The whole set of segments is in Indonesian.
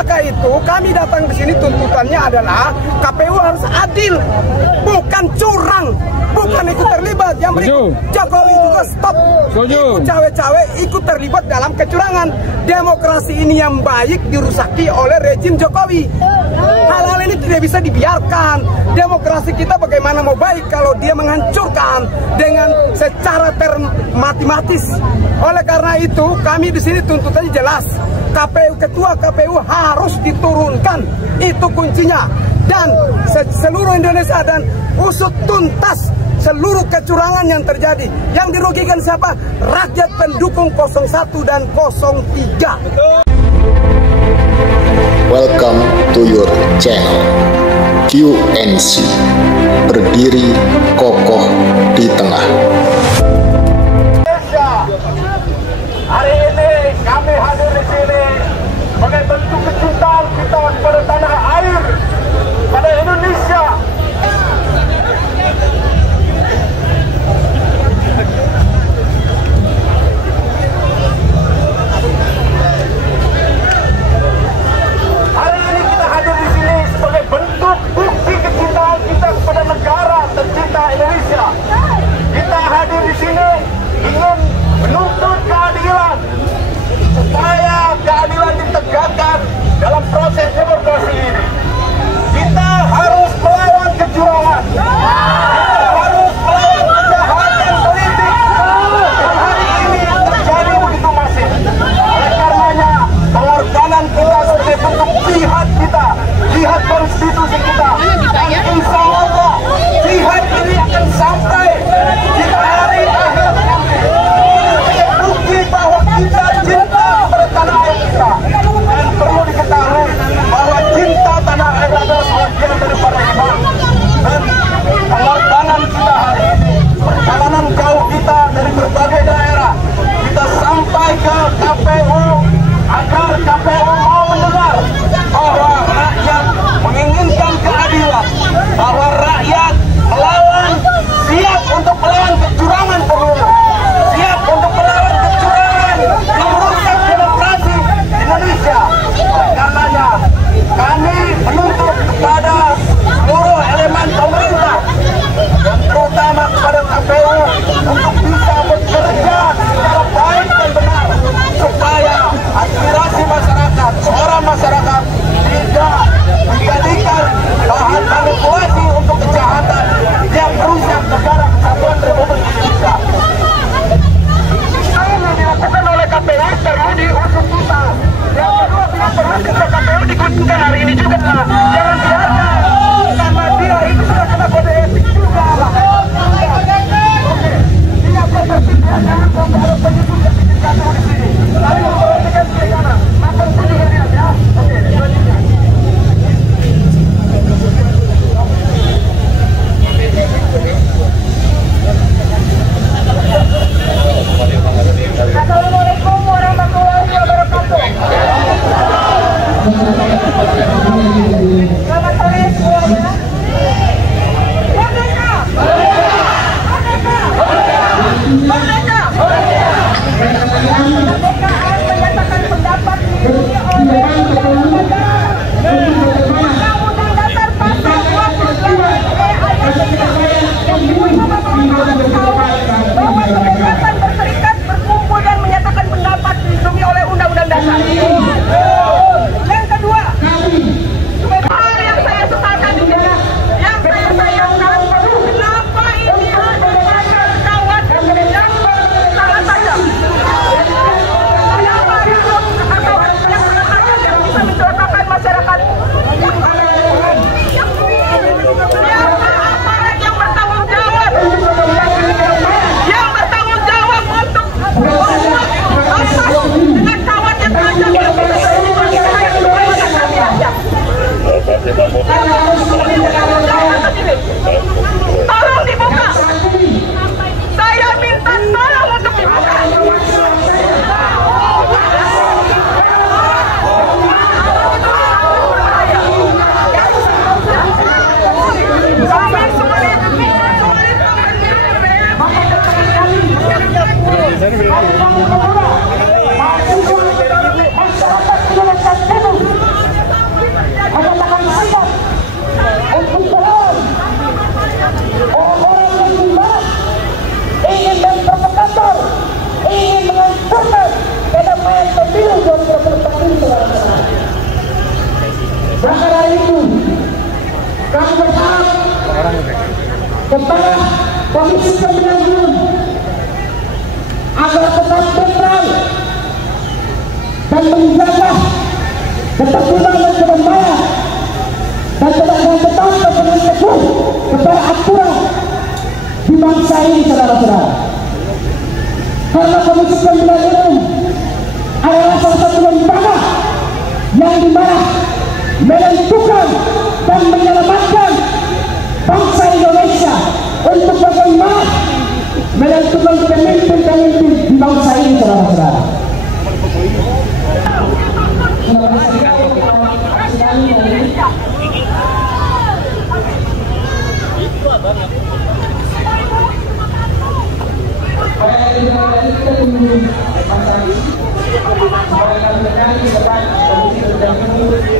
maka itu kami datang ke sini tuntutannya adalah KPU harus adil, bukan curang, bukan ikut terlibat. Yang berikut Jokowi juga stop ikut cawe-cawe, ikut terlibat dalam kecurangan. Demokrasi ini yang baik dirusaki oleh rejim Jokowi. Hal-hal ini tidak bisa dibiarkan. Demokrasi kita bagaimana mau baik kalau dia menghancurkan dengan secara matematis. Oleh karena itu kami di sini tuntutannya jelas. Ketua KPU harus diturunkan, itu kuncinya. Dan seluruh Indonesia dan usut tuntas seluruh kecurangan yang terjadi. Yang dirugikan siapa? Rakyat pendukung 01 dan 03. Welcome to your channel QNC, berdiri kokoh di tengah. Hari ini kami hadir di sini sebagai bentuk kecintaan kita kepada tanah air, pada Indonesia. Hari ini kita hadir di sini sebagai bentuk bukti kecintaan kita kepada negara tercinta Indonesia. Kita hadir di sini ingin menuntut keadilan, supaya keadilan ditegakkan dalam proses demokrasi ini. Kita harus melawan kecurangan, kita harus melawan kejahatan politik yang hari ini terjadi begitu masif. Oleh karenanya, pengorbanan kita sebagai bentuk jihad kita, jihad konstitusi kita, dan insya Allah jihad ini akan sampai di hari akhir nanti. Bahwa kita cinta pada tanah air kita, dan perlu diketahui bahwa cinta tanah air adalah sebagian daripada iman. Dan pengorbanan kita hari ini, perjalanan jauh kita dari berbagai daerah, kita sampai ke KPU agar KPU mau mendengar bahwa rakyat menginginkan keadilan, bahwa rakyat melawan, siap untuk melawan kecurangan pemilu, siap untuk melawan kecurangan yang merusak demokrasi Indonesia. Oleh karenanya kami menuntut kepada seluruh elemen pemerintah dan terutama kepada KPU untuk bisa bekerja secara baik dan benar, supaya aspirasi masyarakat, suara masyarakat tidak dijadikan bahan manipulasi untuk kejahatan yang merusak negara kesatuan Republik Indonesia. Yang dilakukan oleh KPU perlu diusut tuntas. Yang kedua, bila perlu juga KPU dikucurkan hari ini juga. Jangan biarkan, karena dia itu sudah kena kode etik juga. Oke, tidak berpikir jangan sampai penyusun sertifikat di sini. Tapi memperhatikan kiri kanan, makan pun juga lihat ya. Oke, selanjutnya. Assalamualaikum warahmatullahi wabarakatuh. Selamat sore semuanya. Merdeka! Merdeka! Merdeka! Kemerdekaan menyatakan pendapat dilindungi oleh Undang-Undang Dasar. Undang-Undang Dasar Pasal 28 ayat 3 yang dimulai bahwa kebebasan berserikat, berkumpul dan menyatakan pendapat dilindungi oleh Undang-Undang Dasar. Yang kedua, itu kami berharap kepada Komisi Pemilihan Umum agar tetap netral dan menjaga ketertiban dan kedamaian dan tetap berpegang teguh kepada aturan di bangsa ini, saudara-saudara. Karena Komisi Pemilihan Umum adalah salah satu lembaga yang dimana menentukan dan menyelamatkan bangsa Indonesia untuk bagaimana menentukan pemimpin-pemimpin di bangsa ini, saudara-saudara.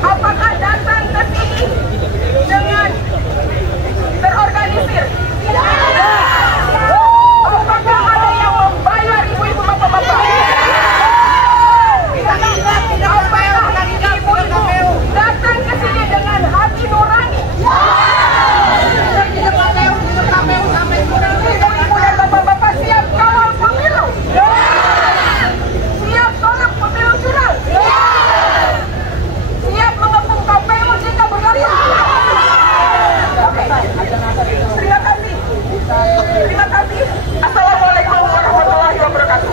Apakah datang ke sini dengan terorganisir? Apakah ada yang membayar ibu-ibu bapak-bapak? Apakah ibu-ibu datang ke sini dengan hati nurani? Ibu-ibu dan bapak-bapak siap kawal pemilu? Siap tolak pemilu curang? Siap mengepung KPU jika berlaku? Oke, terima kasih. Terima kasih. Assalamualaikum warahmatullahi wabarakatuh.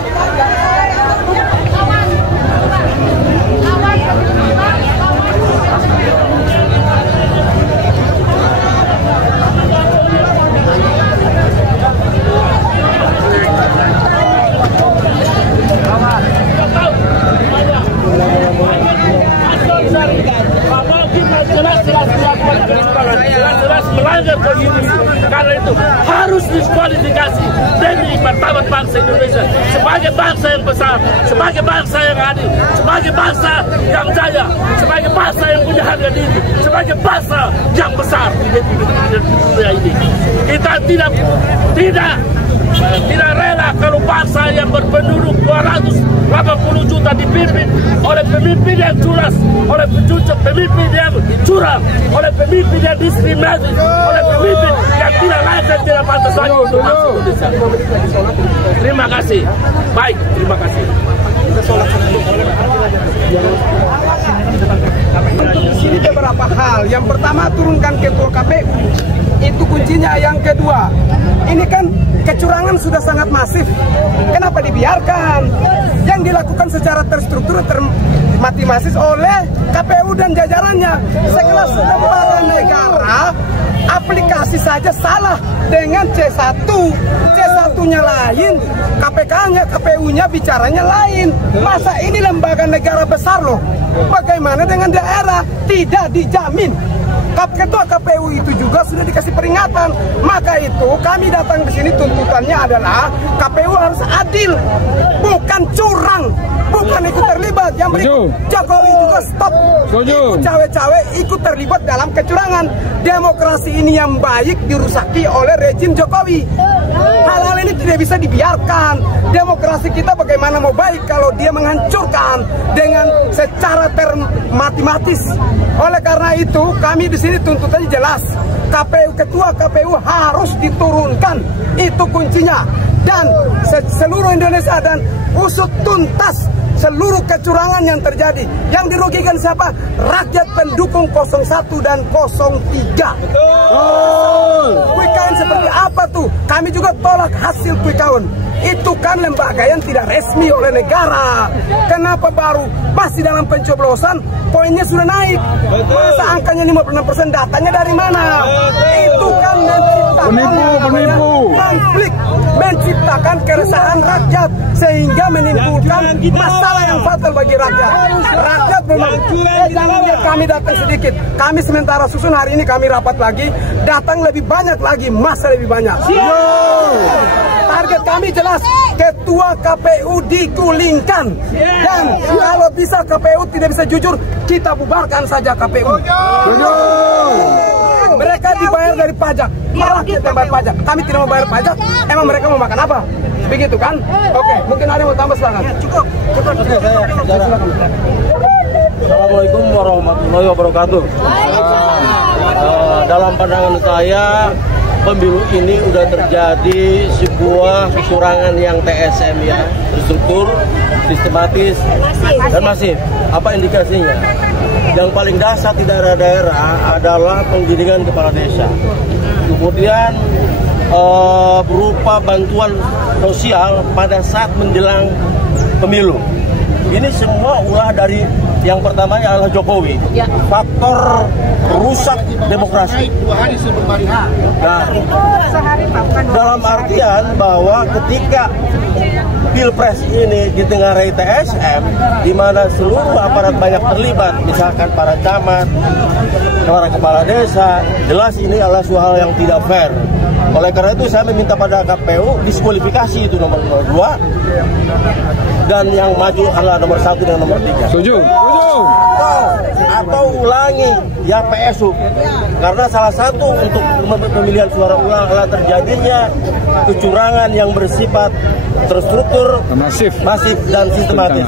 jelas melanggar konstitusi. Karena itu harus diskualifikasi demi martabat bangsa Indonesia sebagai bangsa yang besar, sebagai bangsa yang adil, sebagai bangsa yang jaya, sebagai bangsa yang punya harga diri, sebagai bangsa yang besar di dunia ini. Kita tidak rela kalau bangsa yang berpenduduk 280 juta dipimpin oleh pemimpin yang culas, oleh pemimpin yang curang, oleh pemimpin yang diskriminasi, oleh pemimpin yang tidak layak dan tidak pantas lagi untuk bangsa Indonesia. Terima kasih. Baik, terima kasih. Untuk di sini beberapa hal. Yang pertama, turunkan ketua KPU. Itu kuncinya. Yang kedua, ini kan kecurangan sudah sangat masif. Kenapa dibiarkan? Yang dilakukan secara terstruktur, termati-masis oleh KPU dan jajarannya. Sekelas lembaga negara, aplikasi saja salah dengan C1. C1-nya lain, KPK-nya, KPU-nya bicaranya lain. Masa ini lembaga negara besar loh. Bagaimana dengan daerah? Tidak dijamin. Ketua KPU itu juga sudah dikasih peringatan. Maka itu kami datang di sini tuntutannya adalah KPU harus adil, bukan curang, bukan ikut terlibat. Yang berikut Jokowi juga stop. Ikut cawe-cawe, ikut terlibat dalam kecurangan. Demokrasi ini yang baik dirusaki oleh rejim Jokowi. Hal-hal ini tidak bisa dibiarkan. Demokrasi kita bagaimana mau baik kalau dia menghancurkan dengan secara termati-matis. Oleh karena itu kami di sini tuntutannya jelas. KPU, ketua KPU harus diturunkan. Itu kuncinya. Dan seluruh Indonesia dan usut tuntas seluruh kecurangan yang terjadi. Yang dirugikan siapa? Rakyat pendukung 01 dan 03. Quick count seperti apa tuh? Kami juga tolak hasil quick count. Itu kan lembaga yang tidak resmi oleh negara. Kenapa baru masih dalam pencoblosan poinnya sudah naik? Masa angkanya 56%, datanya dari mana? Itu kan menciptakan konflik, menciptakan keresahan rakyat sehingga menimbulkan masalah yang fatal bagi rakyat. Rakyat memang jangan lihat kami datang sedikit. Kami sementara susun hari ini kami rapat lagi, datang lebih banyak lagi, masa lebih banyak. Target kami jelas, ketua KPU digulingkan. Dan kalau bisa KPU tidak bisa jujur, kita bubarkan saja KPU. Mereka dibayar dari pajak, rakyat yang bayar pajak. Kami tidak mau bayar pajak, emang mereka mau makan apa? Begitu kan? Oke, mungkin ada yang mau tambah, silakan. Cukup. Assalamualaikum warahmatullahi wabarakatuh. Dalam pandangan saya, pemilu ini sudah terjadi sebuah kecurangan yang TSM ya, terstruktur, sistematis, dan masif. Apa indikasinya? Yang paling dasar di daerah-daerah adalah penggiringan kepala desa. Kemudian berupa bantuan sosial pada saat menjelang pemilu. Ini semua ulah dari yang pertamanya adalah Jokowi. Faktor rusak demokrasi. Nah, dalam artian bahwa ketika Pilpres ini ditengarai TSM, di mana seluruh aparat banyak terlibat, misalkan para camat, para kepala desa, jelas ini adalah suatu hal yang tidak fair. Oleh karena itu saya meminta pada KPU diskualifikasi itu nomor 2 dan yang maju adalah nomor 1 dan nomor 3. Setuju. Atau ulangi ya PSU, karena salah satu untuk pemilihan suara ulang adalah terjadinya kecurangan yang bersifat terstruktur, masif dan sistematis,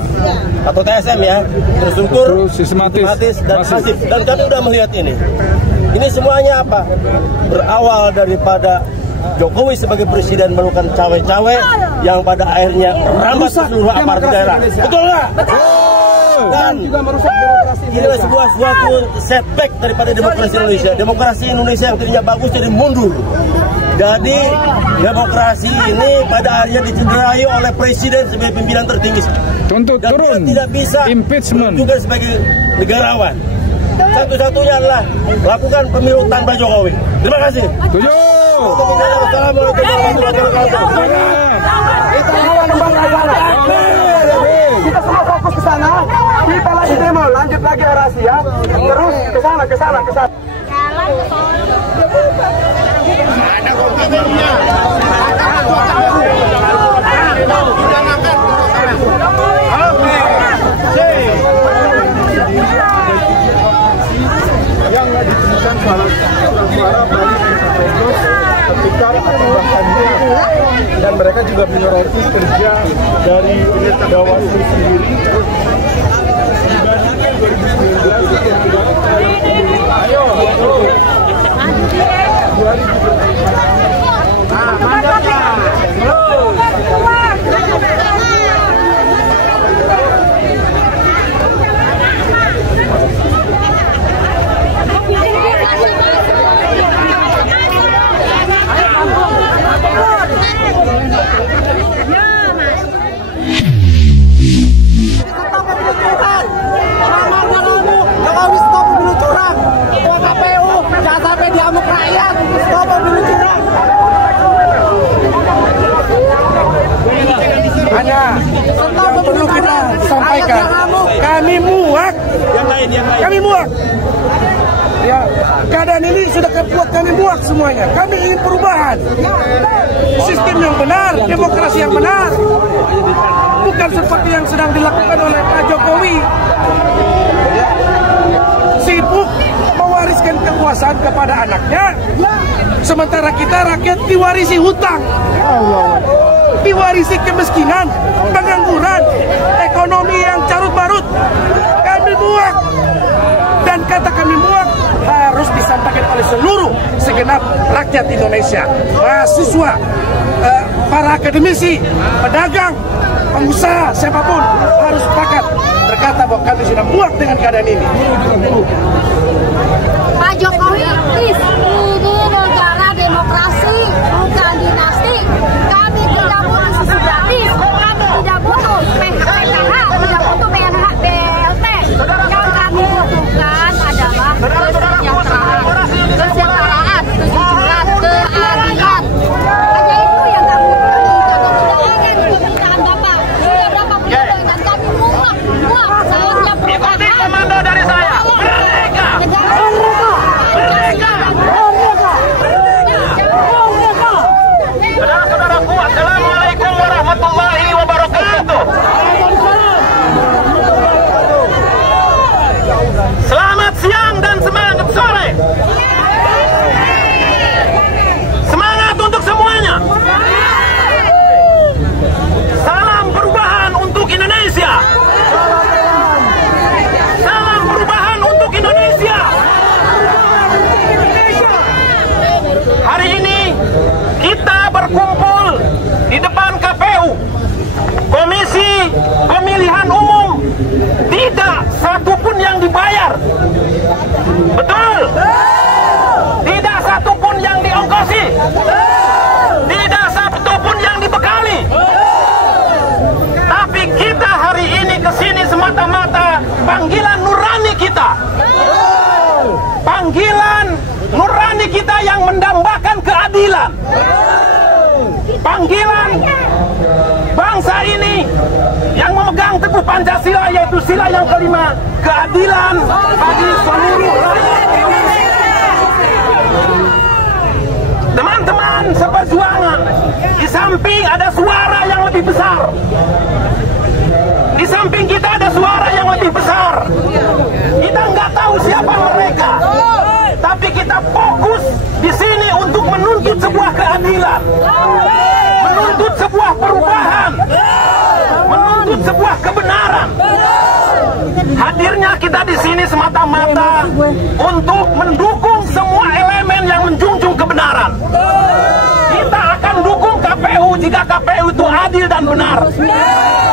atau TSM ya, terstruktur, sistematis dan masif. Dan kami sudah melihat ini. Ini semuanya apa? Berawal daripada Jokowi sebagai presiden melakukan cawe-cawe yang pada akhirnya merambat seluruh aparat daerah. Betul nggak? Dan juga merusak demokrasi. Inilah sebuah suatu setback daripada demokrasi Indonesia. Demokrasi Indonesia yang tadinya bagus jadi mundur. Jadi demokrasi ini pada akhirnya dicederai oleh presiden sebagai pimpinan tertinggi. Tuntut dan turun. Dia tidak bisa impeachment juga sebagai negarawan. Satu-satunya adalah lakukan pemilu tanpa Jokowi. Terima kasih. Tujuh. Assalamualaikum warahmatullahi wabarakatuh. Kita semua fokus ke sana. Kita lagi demo, lanjut lagi orasi ya. Terus ke sana. Ada komitmennya. Yang ditemukan salah satu suara bagi ketika pembahasannya, dan mereka juga menyoroti kerja dari Bawaslu sendiri. Ayo, yang perlu kita sampaikan, kami muak. Kami muak. Ya, keadaan ini sudah membuat kami muak semuanya. Kami ingin perubahan, sistem yang benar, demokrasi yang benar, bukan seperti yang sedang dilakukan oleh Pak Jokowi. Sibuk mewariskan kekuasaan kepada anaknya, sementara kita rakyat diwarisi hutang, diwarisi kemiskinan, pengangguran, ekonomi yang carut marut. Kami muak, dan kata kami muak harus disampaikan oleh seluruh segenap rakyat Indonesia, mahasiswa, para akademisi, pedagang, pengusaha, siapapun harus sepakat berkata bahwa kami sudah muak dengan keadaan ini. Pak Jokowi, please, ini negara demokrasi, bukan dinasti. Kami tidak butuh susu gratis, kami tidak butuh PKH, tidak butuh BLT. Yang kami butuhkan adalah kesejahteraan, kejujuran, keadilan. Hanya itu yang kami butuhkan. Tidak ada permintaan Bapak. Sudah berapa bulan dan kami muak. Saatnya perubahan. Ikuti komando dari saya. Merdeka! Merdeka! Betul? Tidak satu pun yang diongkosi. Tidak satu pun yang dibekali. Tapi kita hari ini kesini semata-mata panggilan nurani kita. Panggilan nurani kita yang mendambakan keadilan. Panggilan bangsa ini yang memegang teguh Pancasila, yaitu sila yang kelima, keadilan bagi seluruh rakyat Indonesia. Teman-teman seperjuangan, di samping ada suara yang lebih besar, di samping kita ada suara yang lebih besar. Kita nggak tahu siapa mereka, tapi kita fokus di sini untuk menuntut sebuah keadilan, menuntut sebuah perubahan, menuntut sebuah kebenaran. Hadirnya kita di sini semata-mata untuk mendukung semua elemen yang menjunjung kebenaran. Kita akan dukung KPU jika KPU itu adil dan benar.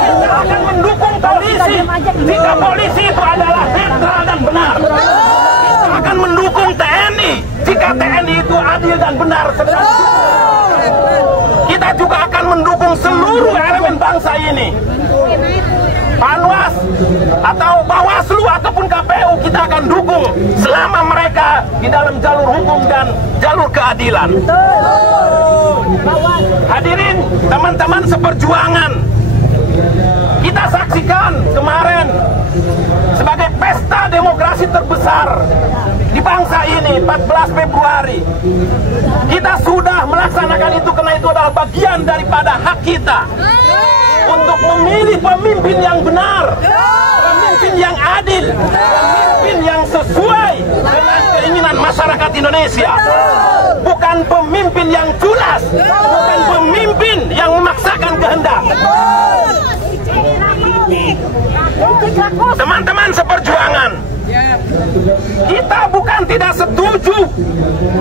Kita akan mendukung polisi jika polisi itu adalah netral dan benar. Kita akan mendukung TNI jika TNI itu adil dan benar. Kita juga akan mendukung seluruh elemen bangsa ini. Panwas atau Bawaslu ataupun KPU kita akan dukung selama mereka di dalam jalur hukum dan jalur keadilan. Hadirin teman-teman seperjuangan, kita saksikan kemarin sebagai pesta demokrasi terbesar di bangsa ini 14 Februari. Kita sudah melaksanakan itu karena itu adalah bagian daripada hak kita untuk memilih pemimpin yang benar, pemimpin yang adil, pemimpin yang sesuai dengan keinginan masyarakat Indonesia. Bukan pemimpin yang culas, bukan pemimpin yang memaksakan kehendak. Teman-teman seperjuangan, kita bukan tidak setuju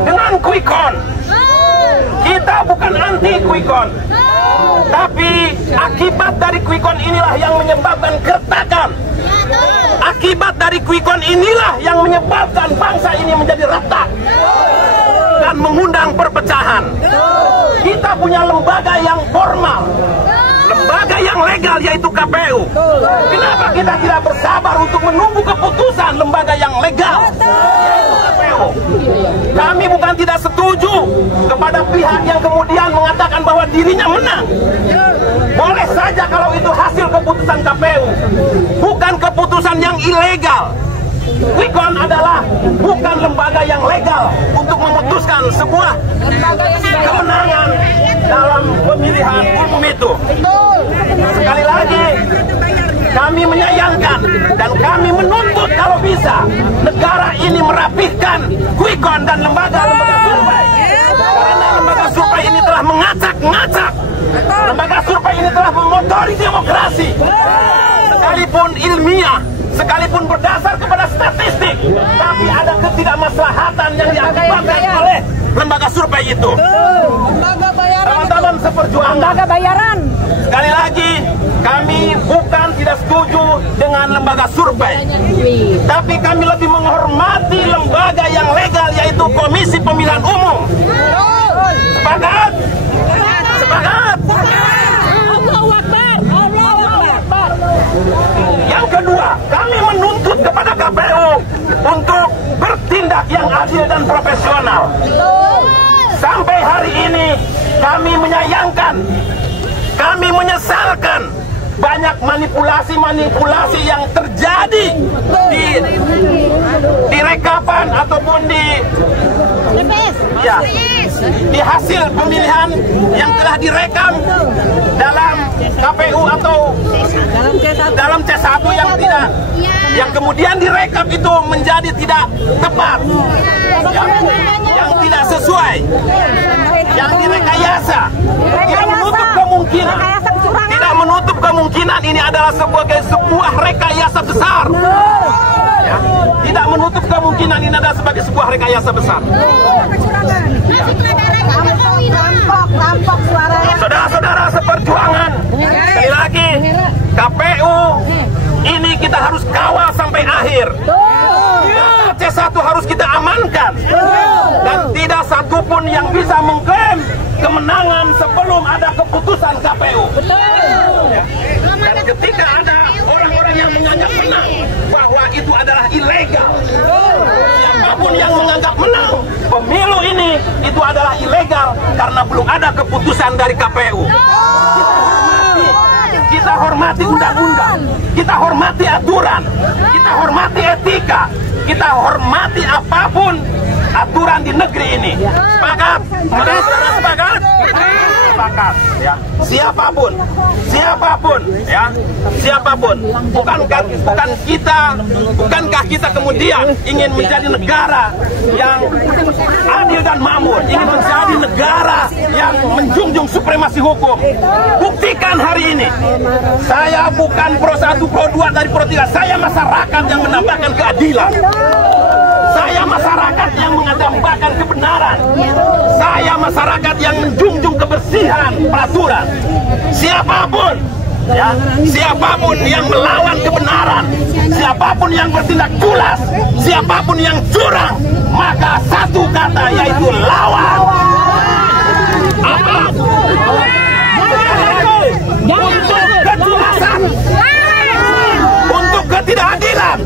dengan quick count. Kita bukan anti quick count. Tapi akibat dari quick count inilah yang menyebabkan keretakan. Akibat dari quick count inilah yang menyebabkan bangsa ini menjadi retak dan mengundang perpecahan. Kita punya lembaga yang formal, lembaga yang legal, yaitu KPU. Kenapa kita tidak bersabar untuk menunggu keputusan lembaga yang legal, yaitu KPU? Kami bukan tidak setuju kepada pihak yang kemudian mengatakan bahwa dirinya menang. Boleh saja kalau itu hasil keputusan KPU, bukan keputusan yang ilegal. Quick count adalah bukan lembaga yang legal untuk memutuskan sebuah kemenangan dalam pemilihan umum itu. Sekali lagi, kami menyayangkan dan kami menuntut kalau bisa negara ini merapihkan quick count dan lembaga-lembaga survei. Karena lembaga survei ini telah mengacak-ngacak. Lembaga survei ini telah mengotori demokrasi. Sekalipun ilmiah, sekalipun berdasar kepada statistik, tapi ada ketidakmaslahatan yang diakibatkan oleh lembaga survei itu. Teman-teman seperjuangan, lembaga bayaran. Sekali lagi, kami bukan tidak setuju dengan lembaga survei, tapi kami lebih menghormati lembaga yang legal, yaitu Komisi Pemilihan Umum. Sepakat? Sepakat? Yang kedua, kami menuntut kepada KPU untuk bertindak yang adil dan profesional. Sampai hari ini kami menyayangkan, kami menyesalkan banyak manipulasi-manipulasi yang terjadi di rekapan ataupun di hasil pemilihan yang telah direkam dalam KPU atau dalam C1 yang kemudian direkap itu menjadi tidak tepat, yang tidak sesuai, yang direkayasa. Tidak menutup kemungkinan ini adalah sebuah rekayasa besar. Ya, tidak menutup kemungkinan ini adalah sebagai sebuah rekayasa besar. Saudara-saudara seperjuangan, sekali lagi KPU ini kita harus kawal sampai akhir. Data C1 harus amankan. Dan tidak satupun yang bisa mengklaim kemenangan sebelum ada keputusan KPU. Ya. Dan ketika ada orang-orang yang menganggap menang bahwa itu adalah ilegal, siapapun yang menganggap menang pemilu ini itu adalah ilegal karena belum ada keputusan dari KPU. Kita hormati undang-undang, kita hormati aturan, kita hormati etika, kita hormati apapun aturan di negeri ini. Sepakat? Saudara-saudara sepakat? Sepakat, ya. Siapapun, ya, siapapun. Bukankah kita kemudian ingin menjadi negara yang adil dan makmur, ingin menjadi negara yang menjunjung supremasi hukum. Buktikan hari ini. Saya bukan pro 1, pro 2 dari pro 3. Saya masyarakat yang menambahkan keadilan. Saya masyarakat yang mengadambakan kebenaran. Saya masyarakat yang menjunjung kebersihan peraturan. Siapapun, ya, siapapun yang melawan kebenaran, siapapun yang bertindak culas, siapapun yang curang, maka satu kata yaitu lawan. Apa? Untuk keculasan, untuk ketidakadilan,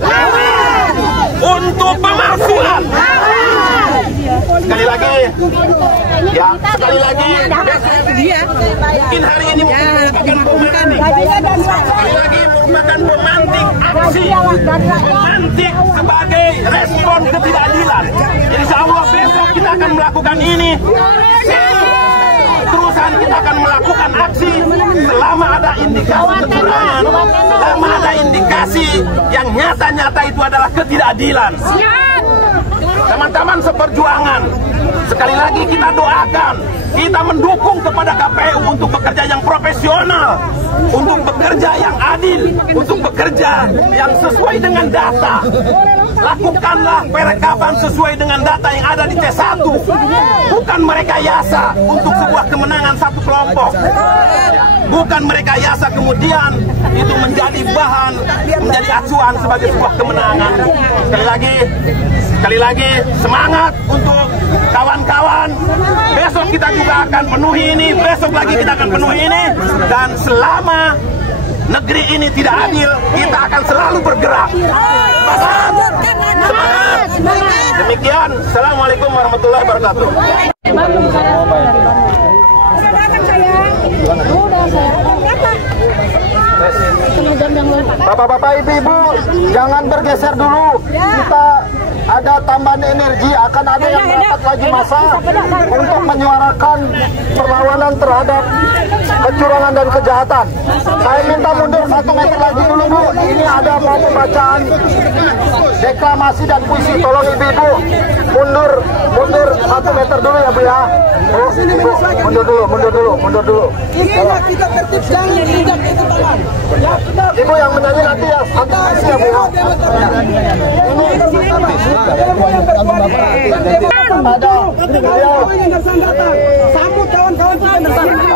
untuk pemalsuan. Sekali lagi, ya, sekali lagi. Mungkin hari ini merupakan pemantik. Sekali lagi merupakan pemantik aksi, pemantik sebagai respon ketidakadilan. Insya Allah besok kita akan melakukan ini. Terusan kita akan melakukan aksi selama ada indikasi kecurangan, selama ada indikasi yang nyata-nyata itu adalah ketidakadilan. Teman-teman seperjuangan, sekali lagi kita doakan, kita mendukung kepada KPU untuk bekerja yang profesional, untuk bekerja yang adil, untuk bekerja yang sesuai dengan data. Lakukanlah perekapan sesuai dengan data yang ada di C1, bukan merekayasa untuk sebuah kemenangan satu kelompok, bukan merekayasa kemudian itu menjadi bahan, menjadi acuan sebagai sebuah kemenangan. Sekali lagi semangat untuk kawan-kawan. Besok kita juga akan penuhi ini, besok lagi kita akan penuhi ini, dan selama negeri ini tidak adil, kita akan selalu bergerak. Semangat. Demikian. Assalamualaikum warahmatullahi wabarakatuh. Bapak-bapak, ibu-ibu, jangan bergeser dulu. Kita ada tambahan energi, akan ada yang rapat lagi masa untuk menyuarakan perlawanan terhadap kecurangan dan kejahatan. Saya minta mundur 1 meter lagi dulu, Bu. Ini ada mau pembacaan deklamasi dan puisi. Tolong ibu-ibu mundur 1 meter dulu ya, Bu ya. Bu, Ibu, mundur dulu. Kita tertib, jangan injak itu tangan. Ibu yang menyanyi nanti ya, anti puisi ya, Bu ya. Sambut kawan-kawan kita bersama.